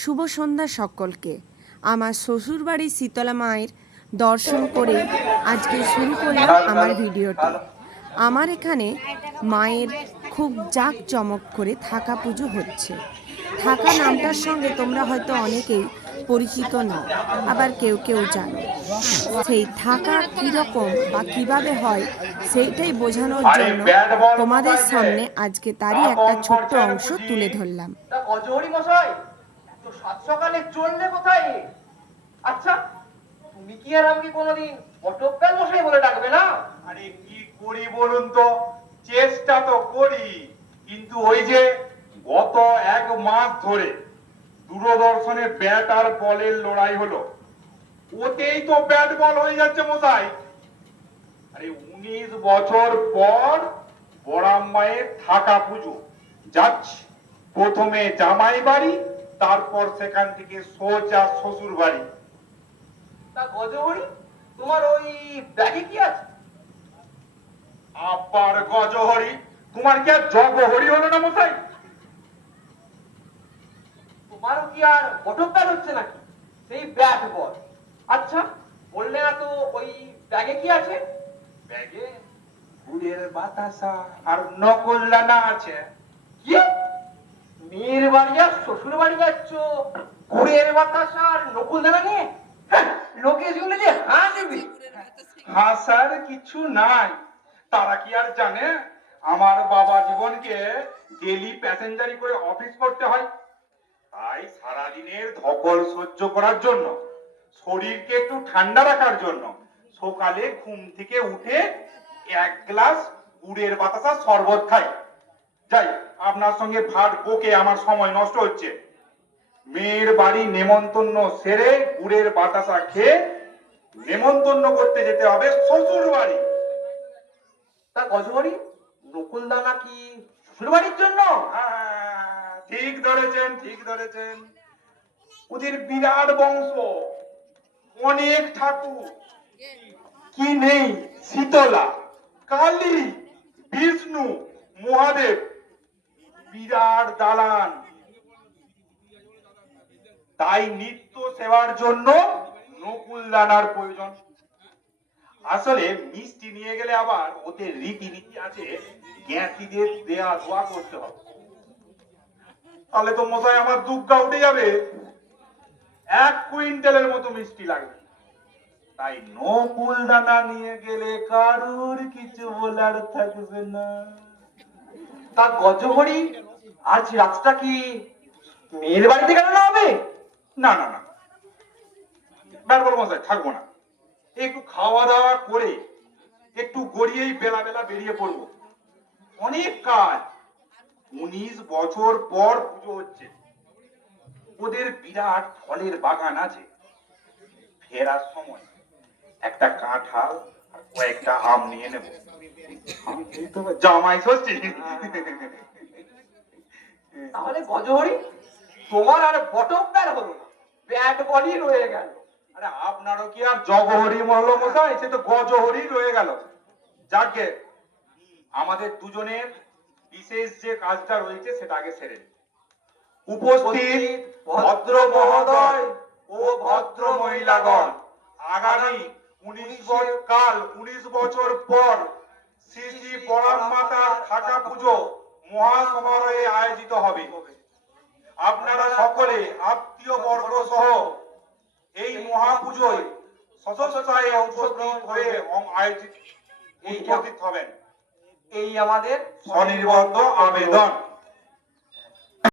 শুভ সন্ধ্যা সকলকে। আমার শ্বশুরবাড়ির শীতলা মায়ের দর্শন করে আজকে শুরু করলাম আমার ভিডিওটি। আমার এখানে মায়ের খুব জাঁকজমক করে থাকা পুজো হচ্ছে। থাকা নামটার সঙ্গে তোমরা হয়তো অনেকেই পরিচিত নও, আবার কেউ কেউ জানো। সেই থাকা কীরকম বা কিভাবে হয় সেইটাই বোঝানোর জন্য তোমাদের সামনে আজকে তারই একটা ছোট্ট অংশ তুলে ধরলাম। সাত সকালে চললে কোথায়? আচ্ছা, তুমি কি আর আমাকে কোনোদিন অটোপ্যাল মশাই বলে ডাকবে না? আরে কি করি বলুন তো, চেষ্টা তো করি, কিন্তু ওই যে গত 1 মাস ধরে দূরদর্শনে ব্যাট আর বলের লড়াই হলো, ওতেই তো ব্যাট বল হয়ে যাচ্ছে মশাই। আরে 19 বছর পর বড়াম্মায়ের থাকা পুজো যাচ্ছি, প্রথমে জামাই বাড়ি, তারপর সেখান থেকে সোজা শ্বশুর বাড়ি। তা গজহরি, তোমার ওই ব্যাগে কি আছে? আবার গজহরি? তোমার কি আর জগহরি হলো না মশাই? তোমারও কি আর অটোপ্যাল হচ্ছে নাকি সেই ব্যাট বল? আচ্ছা, বললে না তো ওই ব্যাগে কি আছে? ব্যাগে গুড়ের বাতাসা আর নকল দানা আছে। কি? মেয়ের বাড়ি আর শ্বশুর বাড়ি যাচ্ছ গুড়ের বাতাসা আর নকুল দানা নিয়ে? লোকে শুনলে যে হাসবে। হাসার কিছু নাই, তারা কি আর জানে আমার বাবা জীবনকে ডেলি প্যাসেঞ্জারি করে অফিস করতে হয়। তাই সারাদিনের ধকল সহ্য করার জন্য, শরীরকে একটু ঠান্ডা রাখার জন্য সকালে ঘুম থেকে উঠে 1 গ্লাস গুড়ের বাতাসা শরবত খাই। যাই, আপনার সঙ্গে ভাট বকে আমার সময় নষ্ট হচ্ছে। মেয়ের বাড়ি নেমন্তন্ন সেরে গুড়ের বাতাসা খেয়ে নেমন্তন্ন করতে যেতে হবে শ্বশুর বাড়ি। তা গজহরি, নকুল দানা কি শ্বশুর বাড়ির জন্য? ঠিক ধরেছেন, ঠিক ধরেছেন। ওদের বিরাট বংশ, অনেক ঠাকুর, কি নেই? শীতলা, কালী, বিষ্ণু, মহাদেব, বিরাট দালান। তাই নিত্য সেবার জন্য নকুল দানার প্রয়োজন। আসলে মিষ্টি নিয়ে গেলে আবার ওদের রীতিনীতি আছে, জ্ঞাতিদের দেয়া দোয়া করতে হবে। তাহলে তো মশাই আমার দুগ্গা উঠে যাবে, 1 কুইন্টালের মতো মিষ্টি লাগবে। তাই নকুল দানা নিয়ে গেলে কারুর কিছু বলার থাকবে না। তা গজহরি, আজ রাতটা কি মেয়ের বাড়িতে কাটানো হবে? না না না, ব্যাপার মশাই থাকবো না, একটু খাওয়া দাওয়া করে একটু গড়িয়েই বেলা বেলা বেরিয়ে পড়বো। অনেক কাজ, 19 বছর পর পুজো হচ্ছে, ওদের বিরাট ফলের বাগান আছে। ফেরার সময় একটা কাঁঠাল আর কয়েকটা আম নিয়ে নেব। জামাই ষষ্ঠী। তাহলে গজহরি, তোমার আর বটমদার হলো না, ব্যাট বলই রয়ে গেল। আরে আপনারও কি আর জগহরি মহল মশাই, সে তো গজহরি রয়ে গেল। যাকে আমাদের দুজনের বিশেষ যে কাজটা রয়েছে সেটা আগে সেরে নিই। উপস্থিত ভদ্র মহোদয় ও ভদ্র মহিলাগণ, আগামী 19 বছর পর শ্রী শ্রী বড়াম্মাতার থাকা পুজো মহাসমারোহে আয়োজিত হবে। আপনারা সকলে আত্মীয় বর্গ সহ এই মহাপুজোয় সশস্ত্রায় উপস্থিত হয়ে উপস্থিত হবেন, এই আমাদের স্বনির্বন্ধ আবেদন।